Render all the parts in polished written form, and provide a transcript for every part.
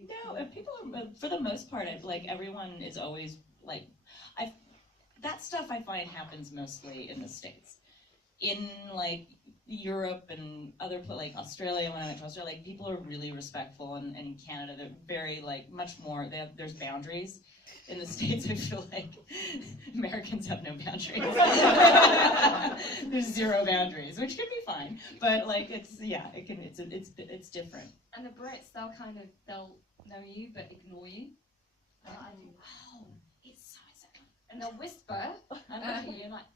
No, and people are, for the most part, like everyone is always like, that stuff I find happens mostly in the States. In like Europe and other like Australia, when I went to Australia, like people are really respectful, and in Canada they're very like much more. There's boundaries. In the States, I feel like Americans have no boundaries. There's zero boundaries, which could be fine, but like it's different. And the Brits, they'll know you but ignore you. Oh, it's so exciting. And they'll whisper and look at you and like,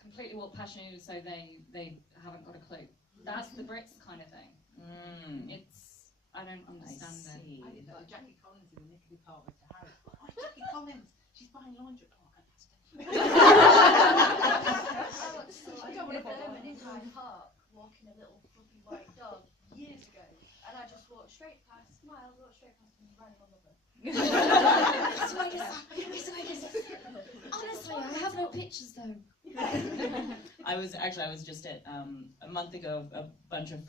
completely what passion is, so they haven't got a clue. That's the Brits kind of thing. I don't understand it. I did that. Jackie Collins in the Nicky department to Harry. Oh, Jackie Collins, she's buying laundry. Oh, I don't want to bother. In Hyde Park, walking a little fluffy white dog years ago, and I just walked straight past, smiled, walked straight past him, and ran my mother. Honestly, I have no pictures though. I was just at a month ago. A bunch of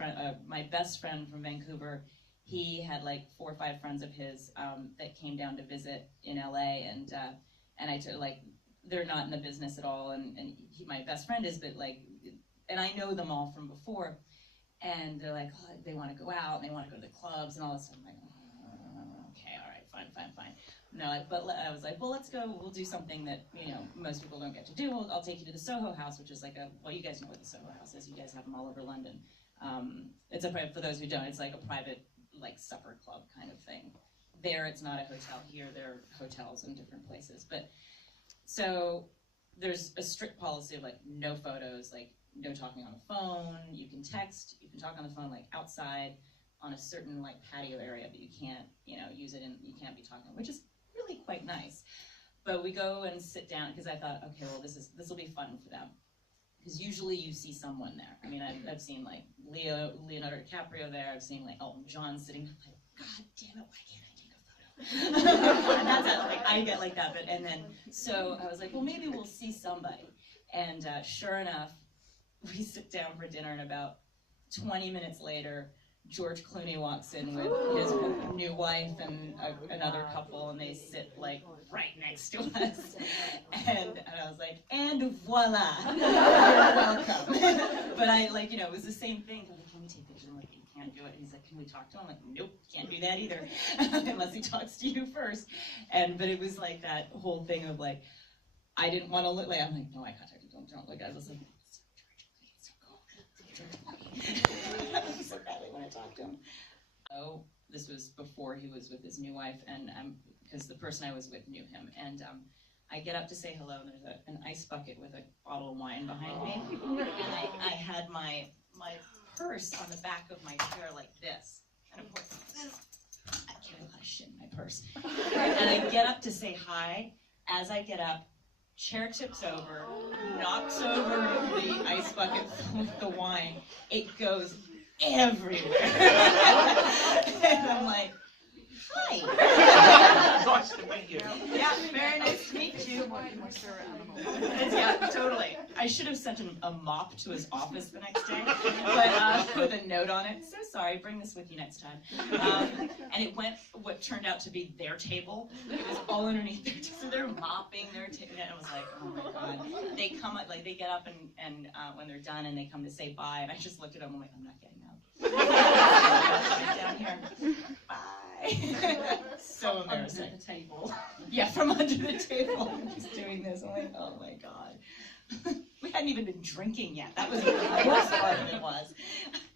my best friend from Vancouver. He had like 4 or 5 friends of his that came down to visit in LA, and I took like they're not in the business at all, and my best friend is, but like, and I know them all from before, and they're like, oh, they want to go out, and they want to go to the clubs and all this stuff. I'm like, okay, all right, fine. No, but I was like, well, let's go. We'll do something that most people don't get to do. I'll take you to the Soho House, which is like you guys know what the Soho House is. You guys have them all over London. It's for those who don't, it's like a private like supper club kind of thing. There, it's not a hotel. Here, there are hotels in different places. But so there's a strict policy of like no photos, like no talking on the phone. You can text, you can talk on the phone like outside on a certain like patio area, but you can't use it, and you can't be talking, which is really quite nice. But we go and sit down because I thought, okay, well this will be fun for them. Because usually you see someone there. I mean, I've seen like Leonardo DiCaprio there. I've seen like Elton John sitting there, like, God damn it, why can't I take a photo? And that's it, like I get like that. And then so I was like, well, maybe we'll see somebody. And sure enough, we sit down for dinner, and about 20 minutes later, George Clooney walks in with his new wife and another couple, and they sit like right next to us. And I was like, and voila, you're welcome. But I it was the same thing. I'm like, can we take pictures? I'm like, you can't do it. And he's like, can we talk to him? I'm like, nope, can't do that either, unless he talks to you first. But it was like that whole thing of like, I didn't want to look like, I'm like, no eye contact, don't look. I was like, I so badly when I talked to him. Oh, this was before he was with his new wife, and because the person I was with knew him, and I get up to say hello, and there's an ice bucket with a bottle of wine behind me, and I had my purse on the back of my chair like this, and of course I carry a lot of shit in my purse, and I get up to say hi. As I get up, chair tips over, knocks over the ice bucket with the wine. It goes everywhere. And I'm like, hi. Nice to meet you. Yeah, very nice to meet you. Yeah, totally. I should have sent him a mop to his office the next day, but with a note on it. So sorry, bring this with you next time. And it went what turned out to be their table. It was all underneath their table. So they're mopping their table. And I was like, oh my God. They come up, like they get up and when they're done and they come to say bye, and I just looked at them. I'm like, I'm not getting up. Down here. Bye. So embarrassing. Under the table. Yeah, from under the table. I'm just doing this. I'm like, oh my God. We hadn't even been drinking yet. That was what the worst part of it was.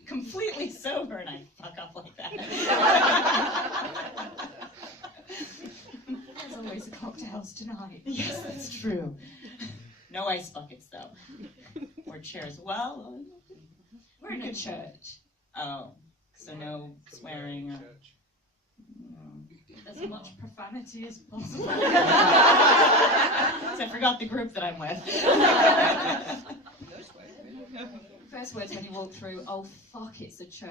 Completely sober, and I fuck up like that. There's always a cocktails tonight. Yes, that's true. No ice buckets, though. Or chairs. Well, We're in a church. oh, so no swearing. As much profanity as possible. So I forgot the group that I'm with. First words when you walk through, oh fuck, it's a church.